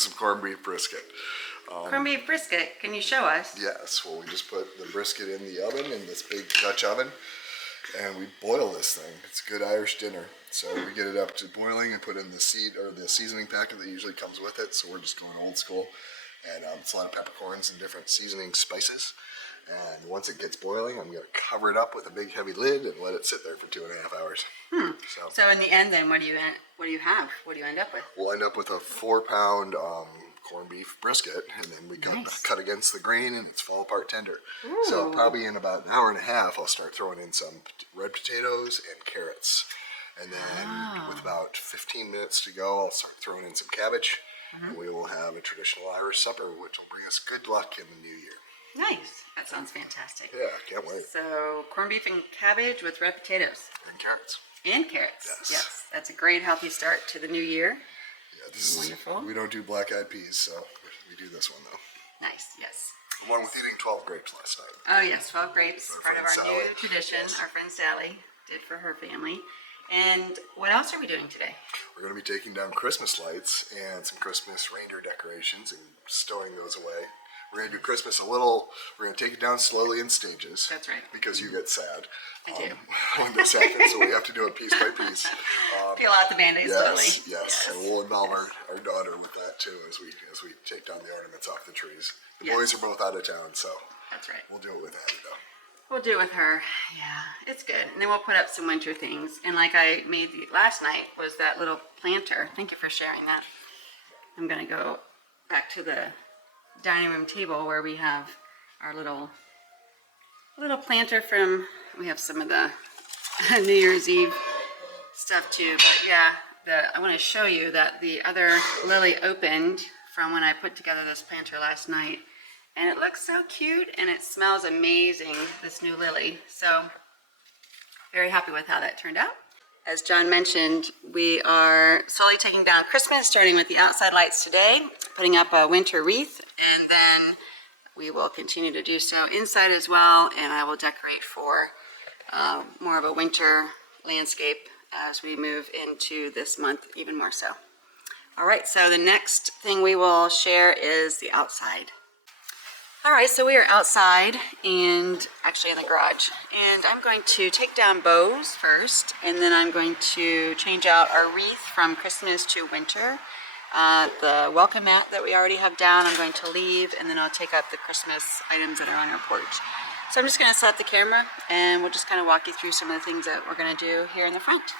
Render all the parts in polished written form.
some corned beef brisket. Corned beef brisket, can you show us? Yes, well, we just put the brisket in the oven, in this big Dutch oven, and we boil this thing. It's a good Irish dinner. So we get it up to boiling and put in the seasoning packet that usually comes with it. So we're just going old school. And it's a lot of peppercorns and different seasoning spices. And once it gets boiling, I'm going to cover it up with a big heavy lid and let it sit there for 2.5 hours. So in the end, then, what do you have? What do you end up with? We'll end up with a 4-pound corned beef brisket, and then we cut against the grain, and it's fall apart tender. Ooh. So probably in about an hour and a half, I'll start throwing in some red potatoes and carrots. And then with about 15 minutes to go, I'll start throwing in some cabbage. And we will have a traditional Irish supper, which will bring us good luck in the new year. Nice. That sounds fantastic. Yeah, can't wait. So corned beef and cabbage with red potatoes. And carrots. And carrots. Yes. That's a great healthy start to the new year. Yeah, this wonderful. We don't do black-eyed peas, so we do this one though. Nice. Yes. The one with eating 12 grapes last night. Oh yes, 12 grapes. Part of our new tradition. Yes. Our friend Sally did for her family. And what else are we doing today? We're going to be taking down Christmas lights and some Christmas reindeer decorations and stowing those away. We're going to do Christmas we're going to take it down slowly in stages. That's right. Because you get sad. I do. When this happens, so we have to do it piece by piece. Peel out the Band-Aids slowly. Yes. And we'll involve our daughter with that too as we take down the ornaments off the trees. The boys are both out of town, so that's right. We'll do it with Abby though. We'll do it with her. Yeah, it's good. And then we'll put up some winter things. And like I made last night was that little planter. Thank you for sharing that. I'm going to go back to the dining room table where we have our little planter from, we have some of the New Year's Eve stuff too. But yeah, I want to show you that the other lily opened from when I put together this planter last night. And it looks so cute and it smells amazing, this new lily. So very happy with how that turned out. As John mentioned, we are slowly taking down Christmas, starting with the outside lights today, putting up a winter wreath, and then we will continue to do so inside as well, and I will decorate for more of a winter landscape as we move into this month even more so. All right, so the next thing we will share is the outside. All right, so we are outside and actually in the garage, and I'm going to take down bows first, and then I'm going to change out our wreath from Christmas to winter. The welcome mat that we already have down, I'm going to leave, and then I'll take up the Christmas items that are on our porch. So I'm just going to set up the camera, and we'll just kind of walk you through some of the things that we're going to do here in the front.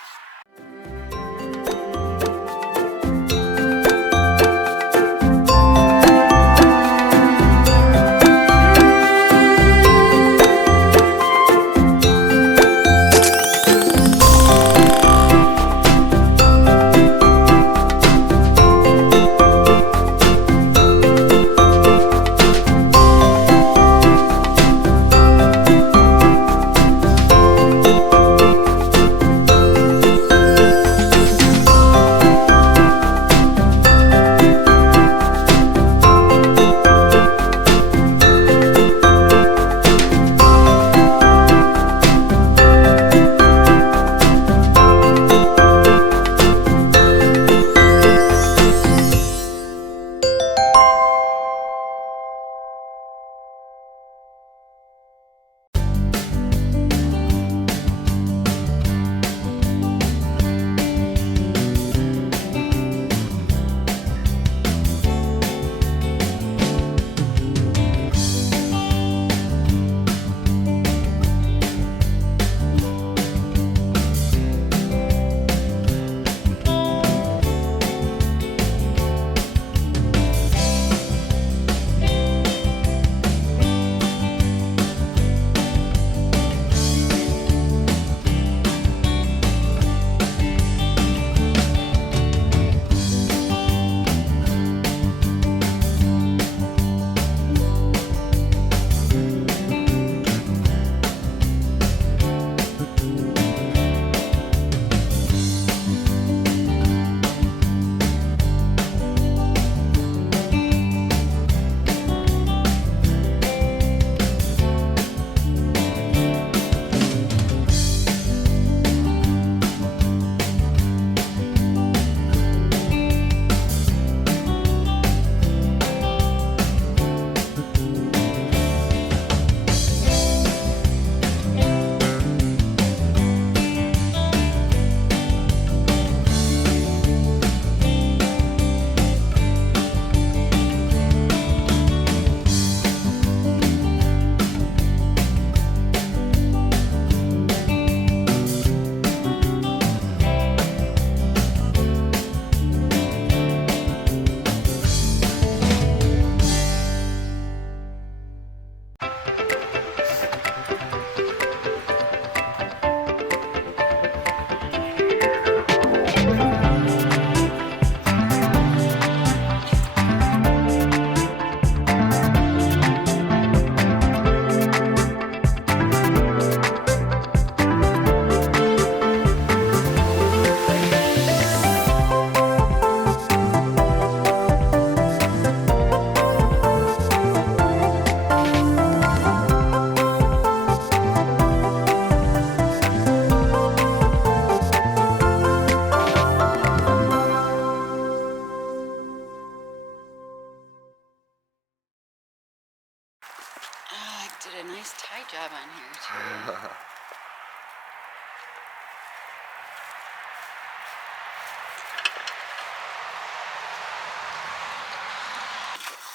did a nice tie job on here too.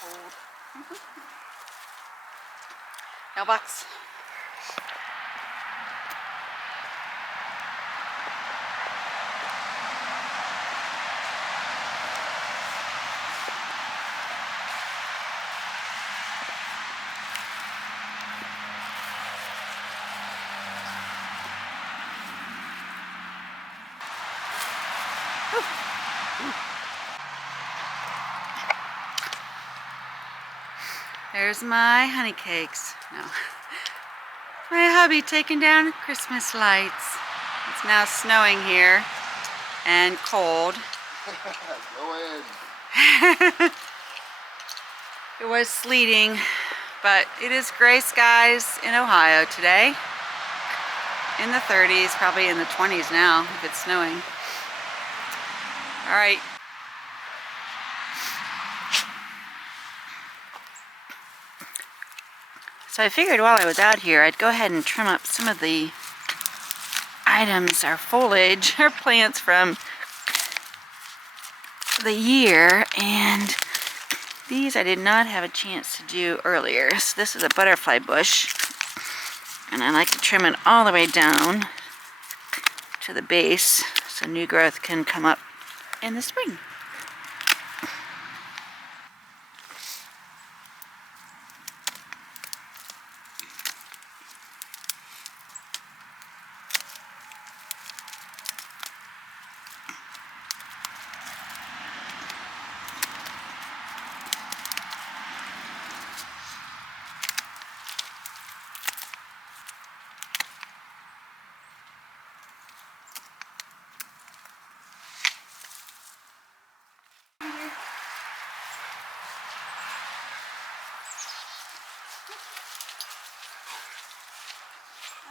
Cold. Mailbox. There's my honey cakes. No. My hubby taking down Christmas lights. It's now snowing here and cold. Go in. It was sleeting, but it is gray skies in Ohio today. In the 30s, probably in the 20s now if it's snowing. All right. So I figured while I was out here, I'd go ahead and trim up some of the items, our foliage, our plants from the year. And these I did not have a chance to do earlier. So this is a butterfly bush. And I like to trim it all the way down to the base so new growth can come up in the spring.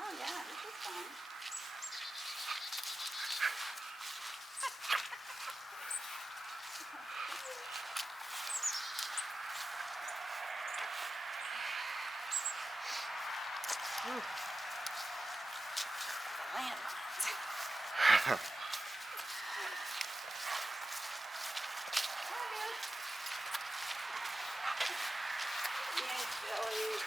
Oh yeah, this is fun. Ooh. The landmines. Yes, Billy.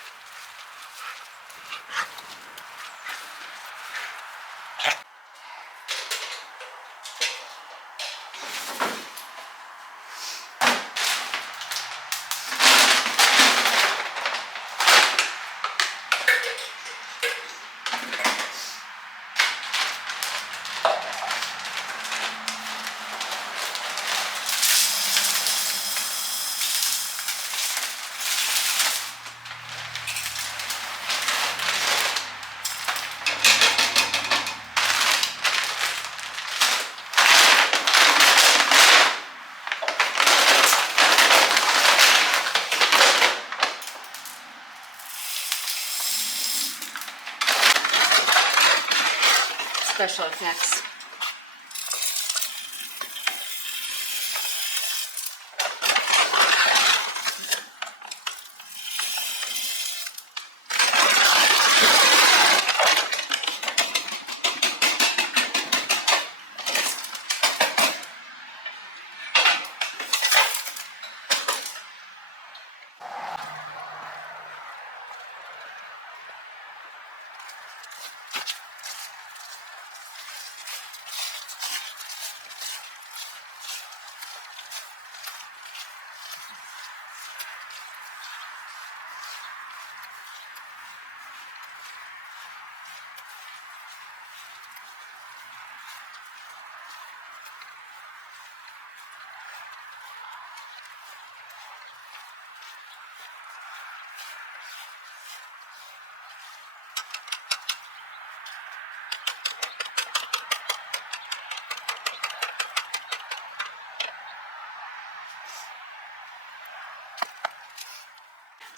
Special effects.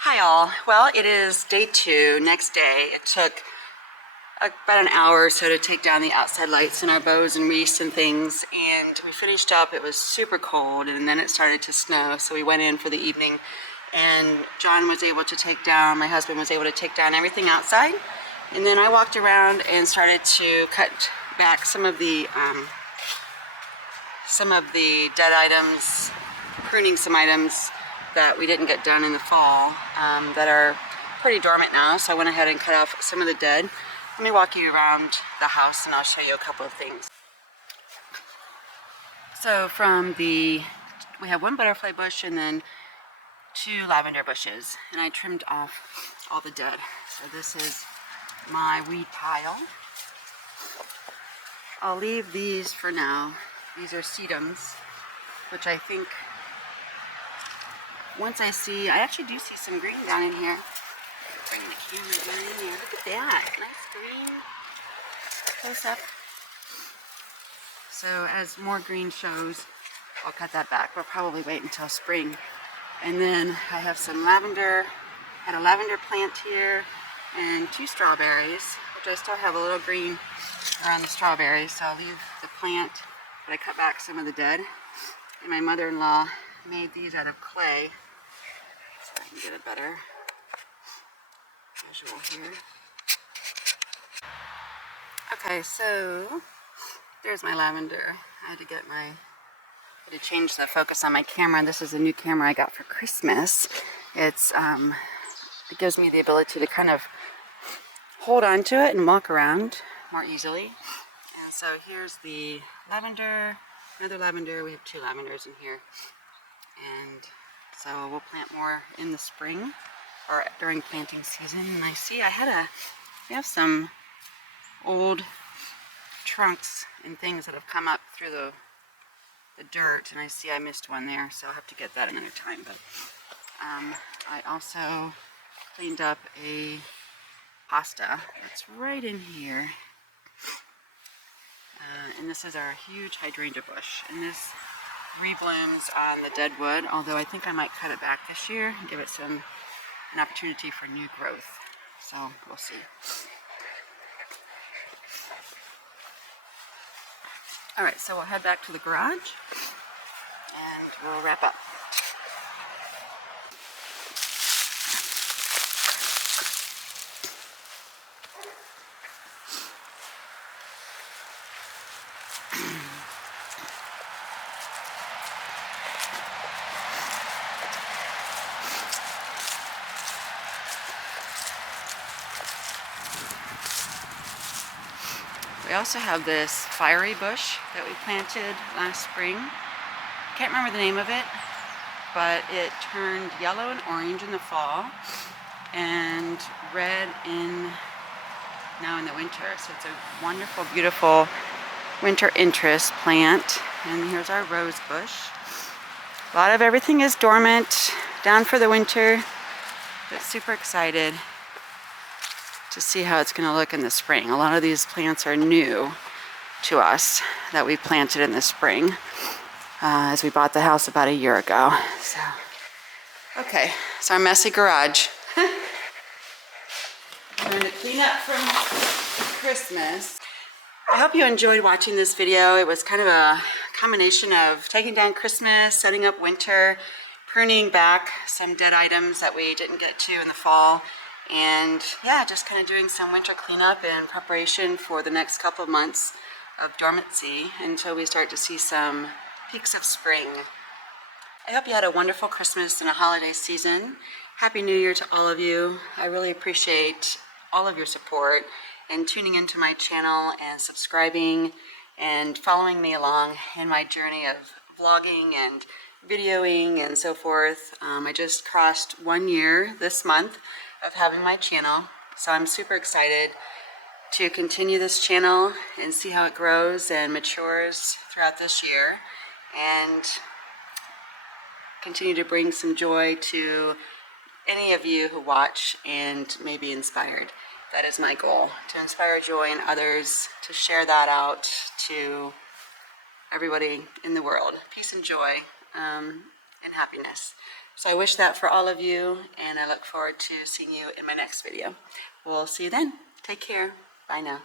Hi all. Well, it is day 2, next day. It took about an hour or so to take down the outside lights and our bows and wreaths and things, and we finished up. It was super cold and then it started to snow, so we went in for the evening and John was able to take down, my husband was able to take down everything outside. And then I walked around and started to cut back some of the dead items, pruning some items that we didn't get done in the fall that are pretty dormant now. So I went ahead and cut off some of the dead. Let me walk you around the house and I'll show you a couple of things. So we have one butterfly bush and then 2 lavender bushes, and I trimmed off all the dead. So this is my weed pile. I'll leave these for now. These are sedums, which I think once I actually do see some green down in here. Bring the camera down in here. Look at that, nice green. Close up. So as more green shows, I'll cut that back. We'll probably wait until spring. And then I have some lavender, had a lavender plant here, and 2 strawberries, which I still have a little green around the strawberries, so I'll leave the plant, but I cut back some of the dead. And my mother-in-law made these out of clay, so I can get a better visual here. Okay, so there's my lavender. I had to change the focus on my camera. This is a new camera I got for Christmas. It gives me the ability to kind of hold on to it and walk around more easily. And so here's the lavender, another lavender. We have 2 lavenders in here. And so we'll plant more in the spring or during planting season. And I see we have some old trunks and things that have come up through the dirt, and I see I missed one there, so I'll have to get that another time. But I also cleaned up a hosta that's right in here, and this is our huge hydrangea bush, and this reblooms on the dead wood, although I think I might cut it back this year and give it an opportunity for new growth, so we'll see. Alright, so we'll head back to the garage and we'll wrap up. We also have this fiery bush that we planted last spring. Can't remember the name of it, but it turned yellow and orange in the fall and red now in the winter. So it's a wonderful, beautiful winter interest plant. And here's our rose bush. A lot of everything is dormant, down for the winter, but super excited to see how it's going to look in the spring. A lot of these plants are new to us that we planted in the spring as we bought the house about a year ago. So, okay, it's our messy garage. I'm going to clean up from Christmas. I hope you enjoyed watching this video. It was kind of a combination of taking down Christmas, setting up winter, pruning back some dead items that we didn't get to in the fall, and yeah, just kind of doing some winter cleanup in preparation for the next couple of months of dormancy until we start to see some peaks of spring. I hope you had a wonderful Christmas and a holiday season. Happy New Year to all of you. I really appreciate all of your support and tuning into my channel and subscribing and following me along in my journey of vlogging and videoing and so forth. I just crossed 1 year this month of having my channel, so I'm super excited to continue this channel and see how it grows and matures throughout this year and continue to bring some joy to any of you who watch and may be inspired. That is my goal, to inspire joy in others, to share that out to everybody in the world. Peace and joy and happiness. So I wish that for all of you, and I look forward to seeing you in my next video. We'll see you then. Take care. Bye now.